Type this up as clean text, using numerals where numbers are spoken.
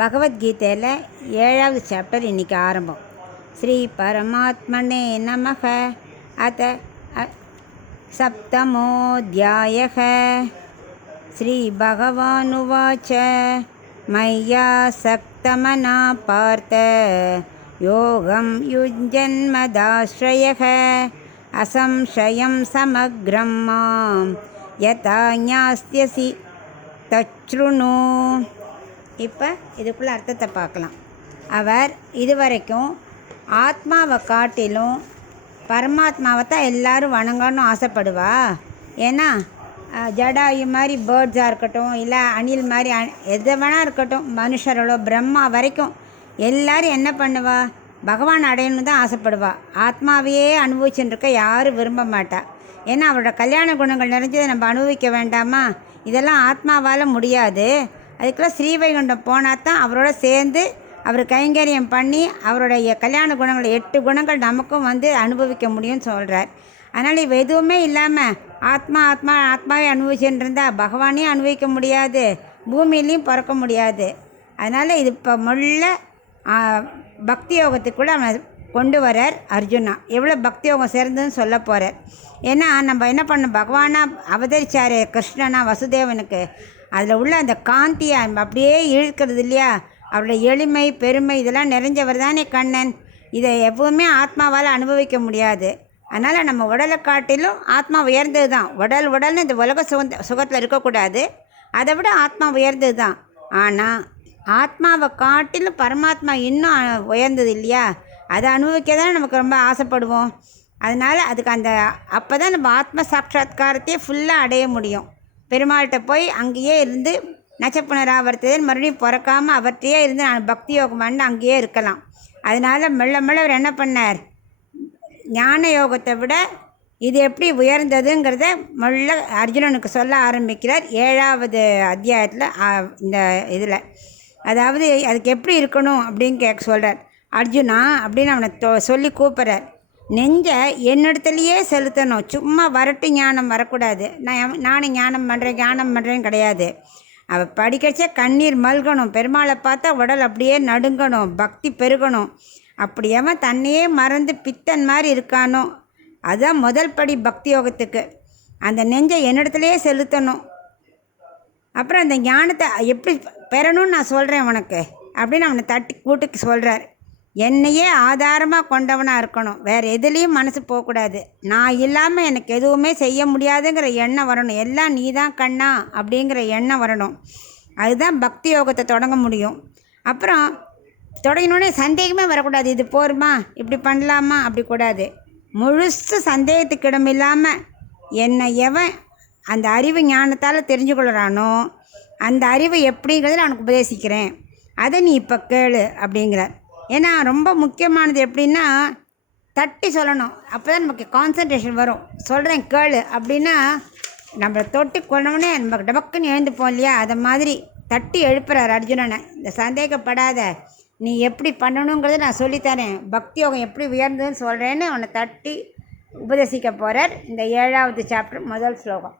பகவத்கீதையில் 7வது சாப்டர் இன்றைக்கி ஆரம்பம். ஸ்ரீ பரமாத்மனே நமக. அத சப்தமோऽध्यायः. ஸ்ரீ பகவானுவாச்ச மய்யா சக்தமனா பார்த்த யோகம் யுஜ்ஜன்மதாஸ்ரயः அசம்சயம் சமக்ரம் மாம் யதா ஞாஸ்யசி தச்ருணு. இப்போ இதுக்குள்ள அர்த்தத்தை பார்க்கலாம். அவர் இதுவரைக்கும் ஆத்மாவை காட்டிலும் பரமாத்மாவை தான் எல்லோரும் வணங்கணும்னு ஆசைப்படுவா. ஏன்னா ஜடாயு மாதிரி பேர்ட்ஸாக இருக்கட்டும், இல்லை அணில் மாதிரி எது வேணால் இருக்கட்டும், மனுஷர்களோ பிரம்மா வரைக்கும் எல்லோரும் என்ன பண்ணுவா, பகவான் அடையணும்னு தான் ஆசைப்படுவா. ஆத்மாவையே அனுபவிச்சுட்டு இருக்க யாரும் விரும்ப மாட்டா. ஏன்னா அவரோட கல்யாண குணங்கள் நிறைஞ்சதை நம்ம அனுபவிக்க வேண்டாமா? இதெல்லாம் ஆத்மாவால் முடியாது. அதுக்கெல்லாம் ஸ்ரீவைகுண்டம் போனால் தான் அவரோட சேர்ந்து அவர் கைங்கரியம் பண்ணி அவருடைய கல்யாண குணங்கள் 8 குணங்கள் நமக்கும் அனுபவிக்க முடியும்னு சொல்கிறார். அதனால் இவ எதுவுமே இல்லாமல் ஆத்மாவே அனுபவிச்சுட்டு இருந்தால் பகவானே அனுபவிக்க முடியாது, பூமியிலையும் பிறக்க முடியாது. அதனால் இது இப்போ பக்தி யோகத்துக்குள்ளே அவன் கொண்டு வரார் அர்ஜுனா. எவ்வளோ பக்தி யோகம் சேர்ந்ததுன்னு சொல்ல போகிறார். ஏன்னா நம்ம என்ன பண்ணோம், பகவானாக அவதரித்தார் கிருஷ்ணனா வசுதேவனுக்கு. அதில் உள்ள அந்த காந்தியை அப்படியே இழுக்கிறது இல்லையா, அவருடைய எளிமை பெருமை இதெல்லாம் நிறைஞ்சவர் தானே கண்ணன். இதை எப்பவுமே ஆத்மாவால் அனுபவிக்க முடியாது. அதனால் நம்ம உடலை காட்டிலும் ஆத்மா உயர்ந்தது தான். உடல்னு இந்த உலக சுகத்தில் இருக்கக்கூடாது, அதை விட ஆத்மா உயர்ந்தது தான். ஆனால் ஆத்மாவை காட்டிலும் பரமாத்மா இன்னும் உயர்ந்தது இல்லையா, அதை அனுபவிக்க தான் நமக்கு ரொம்ப ஆசைப்படுவோம். அதனால் அதுக்கு அப்போ தான் நம்ம ஆத்ம சாட்சாத்காரத்தையே ஃபுல்லாக அடைய முடியும். பெருமாள்கிட்ட போய் அங்கேயே இருந்து நச்சப்புனராவர்த்ததன் மறுபடியும் பிறக்காமல் அவர்கிட்டயே இருந்து நான் பக்தி யோகம் பண்ணி அங்கேயே இருக்கலாம். அதனால் மெல்ல அவர் என்ன பண்ணார், ஞான யோகத்தை விட இது எப்படி உயர்ந்ததுங்கிறத மெல்ல அர்ஜுனனுக்கு சொல்ல ஆரம்பிக்கிறார் 7வது அத்தியாயத்தில். இந்த இதில் அதாவது அதுக்கு எப்படி இருக்கணும் அப்படின்னு சொல்கிறார். அர்ஜுனா அப்படின்னு அவனை சொல்லி கூப்பிட்றார். நெஞ்சை என்னிடத்துலையே செலுத்தணும், சும்மா வரட்டு ஞானம் வரக்கூடாது. நானும் ஞானம் பண்ணுறேன் கிடையாது. அவள் படிக்கச்சே கண்ணீர் மல்கணும், பெருமாளை பார்த்தா உடல் அப்படியே நடுங்கணும், பக்தி பெருகணும். அப்படியவன் தன்னையே மறந்து பித்தன் மாதிரி இருக்கானோ, அதுதான் முதல் படி பக்தி யோகத்துக்கு. அந்த நெஞ்சை என்னிடத்துலையே செலுத்தணும். அப்புறம் அந்த ஞானத்தை எப்படி பெறணும்னு நான் சொல்கிறேன் உனக்கு அப்படின்னு அவனை தட்டி கூட்டுக்கு சொல்கிறார். என்னையே ஆதாரமாக கொண்டவனாக இருக்கணும், வேறு எதுலேயும் மனசு போகக்கூடாது. நான் இல்லாமல் எனக்கு எதுவுமே செய்ய முடியாதுங்கிற எண்ணம் வரணும். எல்லாம் நீ தான் கண்ணா அப்படிங்கிற எண்ணம் வரணும். அதுதான் பக்தி யோகத்தை தொடங்க முடியும். அப்புறம் தொடங்கினோடனே சந்தேகமே வரக்கூடாது, இது போருமா, இப்படி பண்ணலாமா, அப்படி கூடாது. முழுசு சந்தேகத்துக்கு இடம் இல்லாமல் என்னை எவன் அந்த அறிவு ஞானத்தால் தெரிஞ்சுக்கொள்கிறானோ அந்த அறிவு எப்படிங்கிறத அவனுக்கு உபதேசிக்கிறேன், அதை நீ இப்போ கேளு அப்படிங்கிறார். ஏன்னா ரொம்ப முக்கியமானது எப்படின்னா தட்டி சொல்லணும், அப்போ தான் நமக்கு கான்சன்ட்ரேஷன் வரும். சொல்கிறேன் கேளு அப்படின்னா நம்மளை தொட்டி கொண்டோடனே நமக்கு டபக்குன்னு எழுந்துப்போம் இல்லையா, அதை மாதிரி தட்டி எழுப்புறார் அர்ஜுனனை. இந்த சந்தேகப்படாத, நீ எப்படி பண்ணணுங்கிறத நான் சொல்லித்தரேன், பக்தி யோகம் எப்படி உயர்ந்ததுன்னு சொல்கிறேன்னு அவனை தட்டி உபதேசிக்க போகிறார். இந்த 7வது சாப்டர் முதல் ஸ்லோகம்.